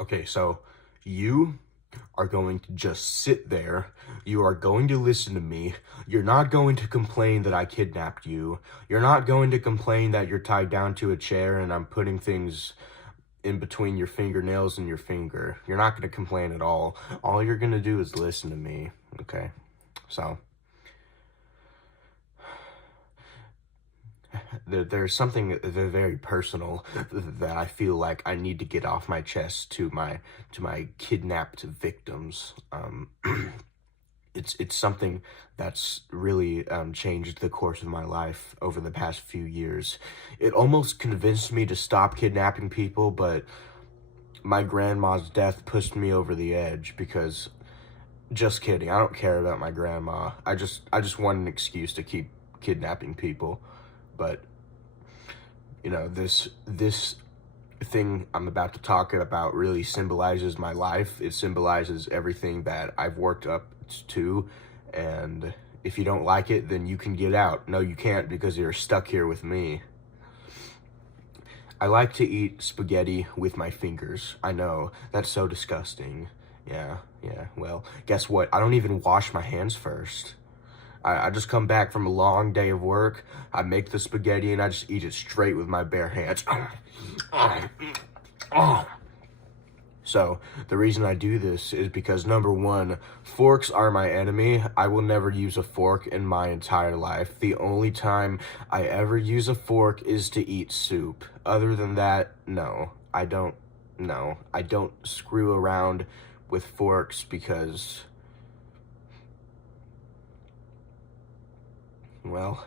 Okay, so you are going to just sit there. You are going to listen to me. You're not going to complain that I kidnapped you. You're not going to complain that you're tied down to a chair and I'm putting things in between your fingernails and your finger. You're not going to complain at all. All you're going to do is listen to me, okay? So, there's something very personal that I feel like I need to get off my chest to my kidnapped victims. It's something that's really changed the course of my life over the past few years. It almost convinced me to stop kidnapping people, but my grandma's death pushed me over the edge because, just kidding, I don't care about my grandma. I just want an excuse to keep kidnapping people. But this thing I'm about to talk about really symbolizes my life. It symbolizes everything that I've worked up to, and if you don't like it, then you can get out. No, you can't, because you're stuck here with me. I like to eat spaghetti with my fingers. I know, that's so disgusting. Yeah, well, guess what? I don't even wash my hands first. I just come back from a long day of work, I make the spaghetti, and I just eat it straight with my bare hands. So, the reason I do this is because, number one, forks are my enemy. I will never use a fork in my entire life. The only time I ever use a fork is to eat soup. Other than that, no. I don't screw around with forks because, well,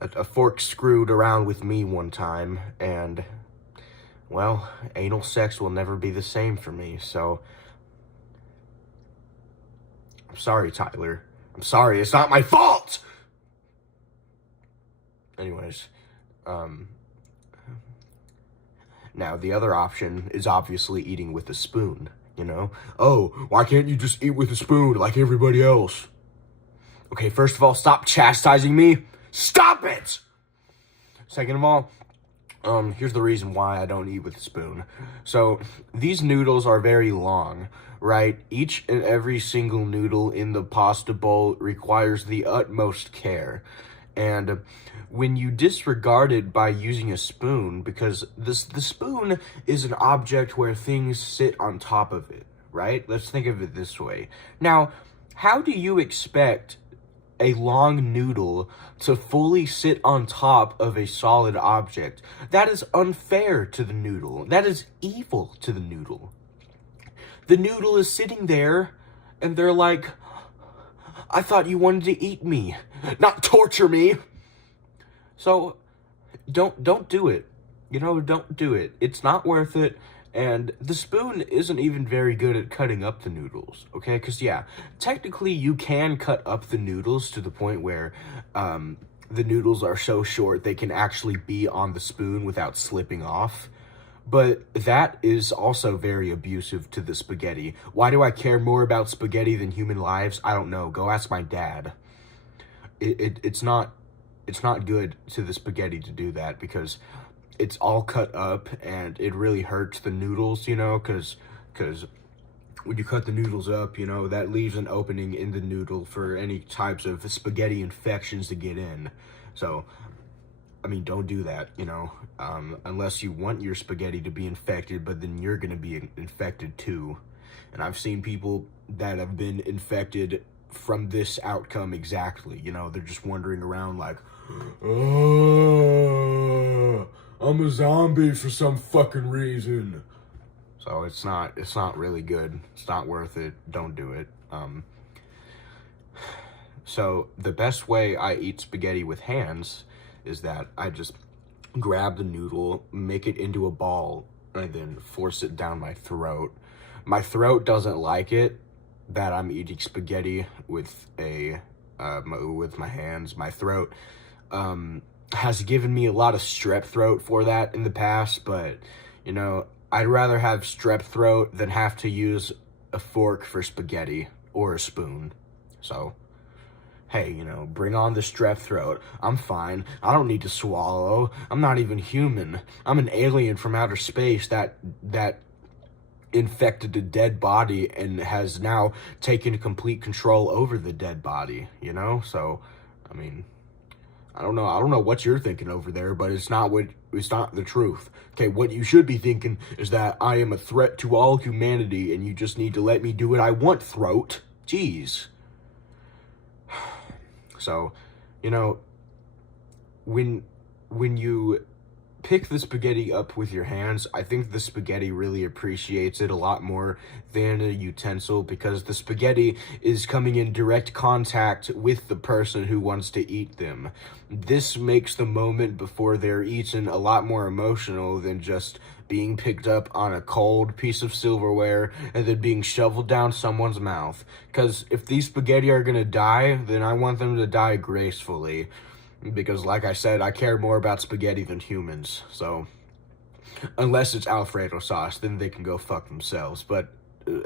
a fork screwed around with me one time, and, well, anal sex will never be the same for me, so I'm sorry, Tyler. I'm sorry, it's not my fault! Anyways, now the other option is obviously eating with a spoon, Oh, why can't you just eat with a spoon like everybody else? Okay, first of all, stop chastising me. Stop it! Second of all, here's the reason why I don't eat with a spoon. So, these noodles are very long, right? Each and every single noodle in the pasta bowl requires the utmost care. And when you disregard it by using a spoon, because the spoon is an object where things sit on top of it, right? Let's think of it this way. Now, how do you expect a long noodle to fully sit on top of a solid object? That is unfair to the noodle. That is evil to the noodle. The noodle is sitting there, and they're like, I thought you wanted to eat me, not torture me. So, don't do it. Don't do it. It's not worth it. And the spoon isn't even very good at cutting up the noodles, okay? Because, yeah, technically you can cut up the noodles to the point where the noodles are so short they can actually be on the spoon without slipping off. But that is also very abusive to the spaghetti. Why do I care more about spaghetti than human lives? I don't know. Go ask my dad. It's not good to the spaghetti to do that, because it's all cut up, and it really hurts the noodles, because when you cut the noodles up, that leaves an opening in the noodle for any types of spaghetti infections to get in. So, I mean, don't do that, unless you want your spaghetti to be infected, but then you're going to be infected too. And I've seen people that have been infected from this outcome exactly, they're just wandering around like, oh, I'm a zombie for some fucking reason. So it's not really good. It's not worth it. Don't do it. So the best way I eat spaghetti with hands is that I just grab the noodle, make it into a ball, and then force it down my throat. My throat doesn't like it that I'm eating spaghetti with with my hands. My throat has given me a lot of strep throat for that in the past, but I'd rather have strep throat than have to use a fork for spaghetti or a spoon. So, hey, bring on the strep throat. I'm fine. I don't need to swallow. I'm not even human. I'm an alien from outer space that infected a dead body and has now taken complete control over the dead body, you know? So, I mean, I don't know what you're thinking over there, but it's not the truth. Okay, what you should be thinking is that I am a threat to all humanity and you just need to let me do what I want, throat. Jeez. So, you know, when you pick the spaghetti up with your hands, I think the spaghetti really appreciates it a lot more than a utensil, because the spaghetti is coming in direct contact with the person who wants to eat them. This makes the moment before they're eaten a lot more emotional than just being picked up on a cold piece of silverware and then being shoveled down someone's mouth. Because if these spaghetti are gonna die, then I want them to die gracefully. Because, like I said, I care more about spaghetti than humans. So, unless it's Alfredo sauce, then they can go fuck themselves. But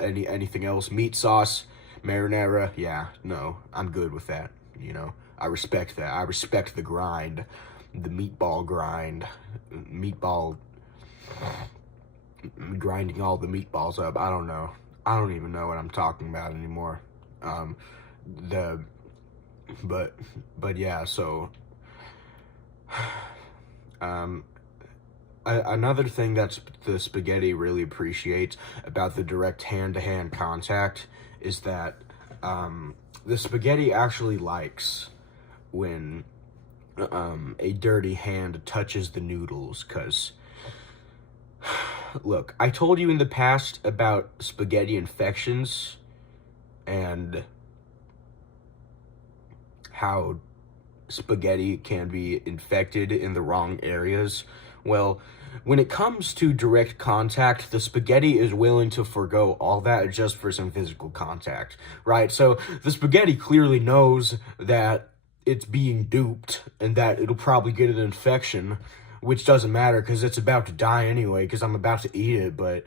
anything else, meat sauce, marinara, yeah, no, I'm good with that. You know, I respect that. I respect the grind, the meatball grind, grinding all the meatballs up. I don't know. I don't even know what I'm talking about anymore. But yeah, so. Another thing that the spaghetti really appreciates about the direct hand-to-hand contact is that the spaghetti actually likes when a dirty hand touches the noodles, because look, I told you in the past about spaghetti infections and how spaghetti can be infected in the wrong areas. Well, when it comes to direct contact, the spaghetti is willing to forgo all that just for some physical contact, right? So the spaghetti clearly knows that it's being duped and that it'll probably get an infection, which doesn't matter because it's about to die anyway because I'm about to eat it. But,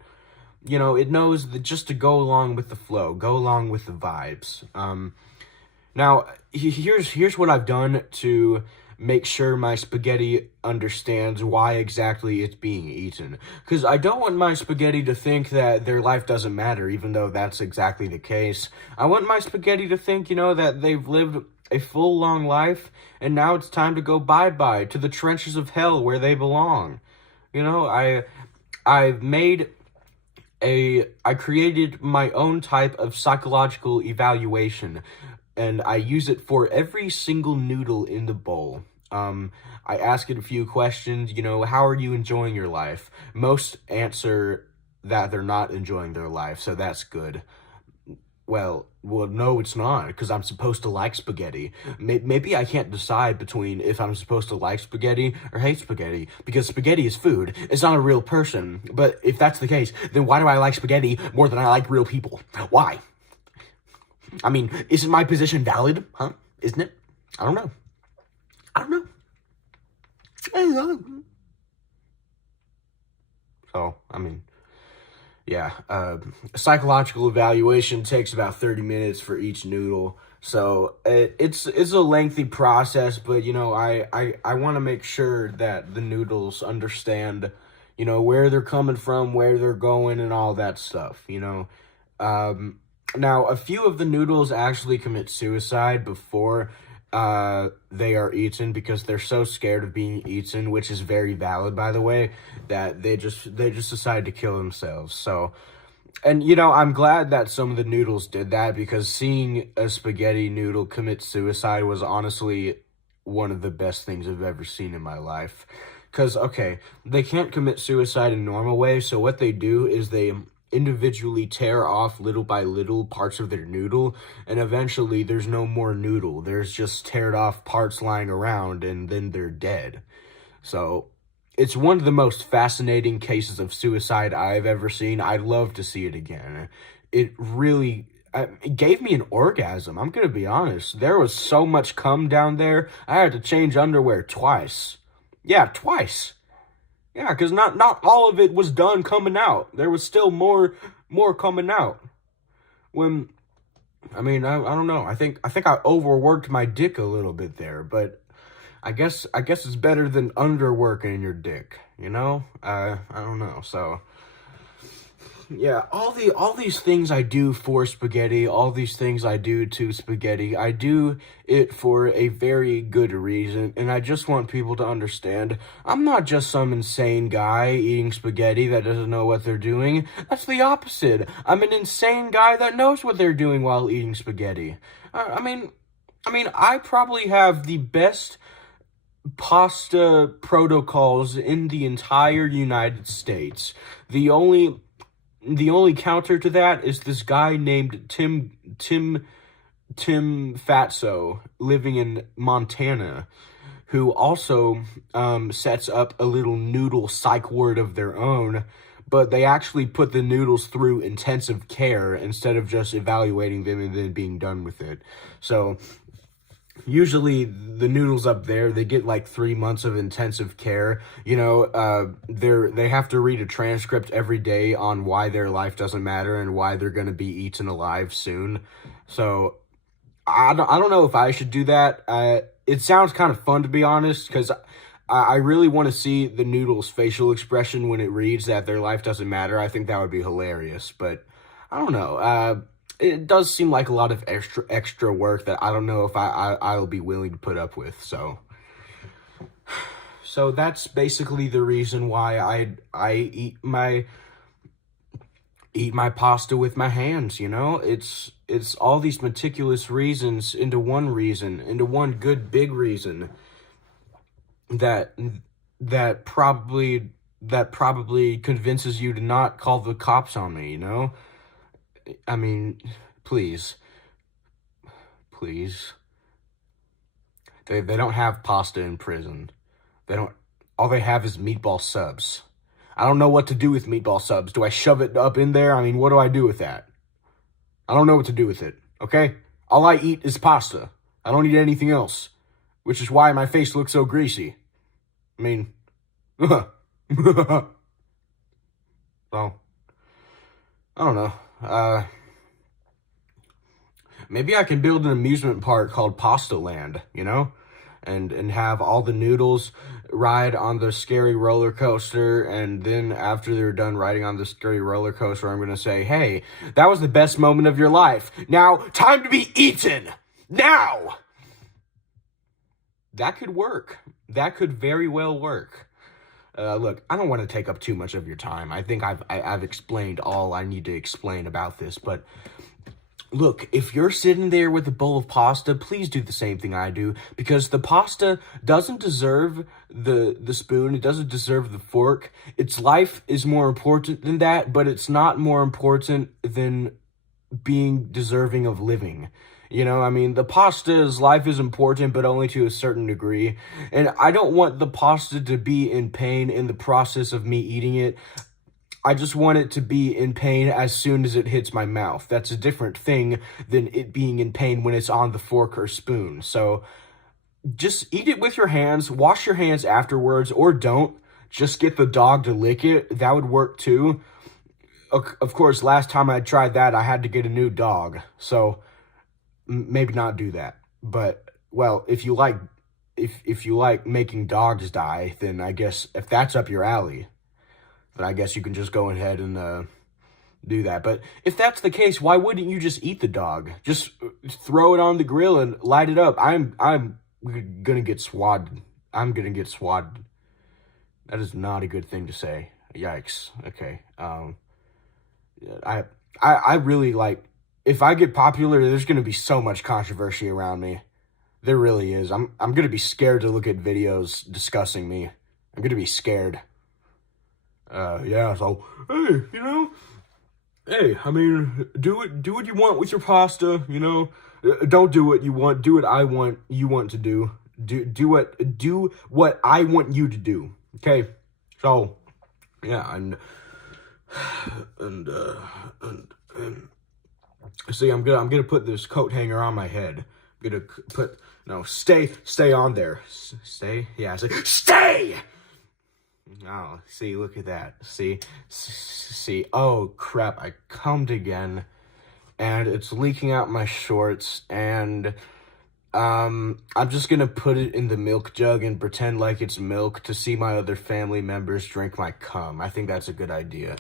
you know, it knows that just to go along with the flow, go along with the vibes. Now, here's what I've done to make sure my spaghetti understands why exactly it's being eaten. Because I don't want my spaghetti to think that their life doesn't matter, even though that's exactly the case. I want my spaghetti to think, you know, that they've lived a full, long life, and now it's time to go bye-bye to the trenches of hell where they belong. You know, I created my own type of psychological evaluation, and I use it for every single noodle in the bowl. I ask it a few questions, you know, how are you enjoying your life? Most answer that they're not enjoying their life, so that's good. Well, no, it's not, because I'm supposed to like spaghetti. Maybe I can't decide between if I'm supposed to like spaghetti or hate spaghetti, because spaghetti is food. It's not a real person. But if that's the case, then why do I like spaghetti more than I like real people? Why? I mean, isn't my position valid? Huh? Isn't it? I don't know. So, I mean, yeah. Psychological evaluation takes about 30 minutes for each noodle. So, it's a lengthy process, but, you know, I want to make sure that the noodles understand, you know, where they're coming from, where they're going, and all that stuff, you know. Now, a few of the noodles actually commit suicide before they are eaten because they're so scared of being eaten, which is very valid, by the way, that they just decide to kill themselves. So, and, you know, I'm glad that some of the noodles did that, because seeing a spaghetti noodle commit suicide was honestly one of the best things I've ever seen in my life. Because, okay, they can't commit suicide in normal way, so what they do is they individually tear off little by little parts of their noodle, and eventually there's no more noodle. There's just teared off parts lying around, and then they're dead. So it's one of the most fascinating cases of suicide I've ever seen. I'd love to see it again. It really it gave me an orgasm. I'm gonna be honest. There was so much cum down there, I had to change underwear twice. Yeah, twice. Yeah, because not all of it was done coming out. There was still more coming out. When, I mean, I don't know. I think I overworked my dick a little bit there, but I guess it's better than underworking your dick, you know? I don't know. So Yeah, all these things I do for spaghetti, all these things I do to spaghetti, I do it for a very good reason, and I just want people to understand I'm not just some insane guy eating spaghetti that doesn't know what they're doing. That's the opposite. I'm an insane guy that knows what they're doing while eating spaghetti. I probably have the best pasta protocols in the entire United States. The only counter to that is this guy named Tim Fatso living in Montana, who also sets up a little noodle psych ward of their own, but they actually put the noodles through intensive care instead of just evaluating them and then being done with it. So usually the noodles up there, they get like 3 months of intensive care. They have to read a transcript every day on why their life doesn't matter and why they're going to be eaten alive soon. So I don't know if I should do that. It sounds kind of fun, to be honest, because I really want to see the noodles' facial expression when it reads that their life doesn't matter. I think that would be hilarious, but I don't know. It does seem like a lot of extra work that I don't know if I'll be willing to put up with. So that's basically the reason why I eat my pasta with my hands. It's all these meticulous reasons into one good big reason that probably convinces you to not call the cops on me. I mean, please. They don't have pasta in prison. All they have is meatball subs. I don't know what to do with meatball subs. Do I shove it up in there? I mean, what do I do with that? I don't know what to do with it, okay? All I eat is pasta. I don't eat anything else, which is why my face looks so greasy. I mean, so, I don't know. Maybe I can build an amusement park called Pasta Land, and have all the noodles ride on the scary roller coaster, and then after they're done riding on the scary roller coaster, I'm going to say, hey, that was the best moment of your life. Now, time to be eaten! Now! That could work. That could very well work. Look, I don't want to take up too much of your time. I think I've explained all I need to explain about this, but look, if you're sitting there with a bowl of pasta, please do the same thing I do, because the pasta doesn't deserve the spoon, it doesn't deserve the fork. Its life is more important than that, but it's not more important than being deserving of living. The pasta's life is important, but only to a certain degree. And I don't want the pasta to be in pain in the process of me eating it. I just want it to be in pain as soon as it hits my mouth. That's a different thing than it being in pain when it's on the fork or spoon. So just eat it with your hands, wash your hands afterwards, or don't. Just get the dog to lick it. That would work too. Of course, last time I tried that, I had to get a new dog. So maybe not do that. But, well, if you like making dogs die, then I guess if that's up your alley, then I guess you can just go ahead and do that. But if that's the case, why wouldn't you just eat the dog? Just throw it on the grill and light it up. I'm gonna get swatted. I'm gonna get swatted. That is not a good thing to say. Yikes. Okay. I really like, if I get popular, there's gonna be so much controversy around me. There really is. I'm gonna be scared to look at videos discussing me. I'm gonna be scared. Yeah, so, hey, I mean, do what you want with your pasta, don't do what you want, do what I want you want to do. Do what I want you to do. Okay? So, yeah, and see, I'm gonna put this coat hanger on my head. I'm gonna stay on there. Stay? Yeah, stay! Oh, see, look at that. See, oh crap, I cummed again, and it's leaking out my shorts, and I'm just gonna put it in the milk jug and pretend like it's milk to see my other family members drink my cum. I think that's a good idea.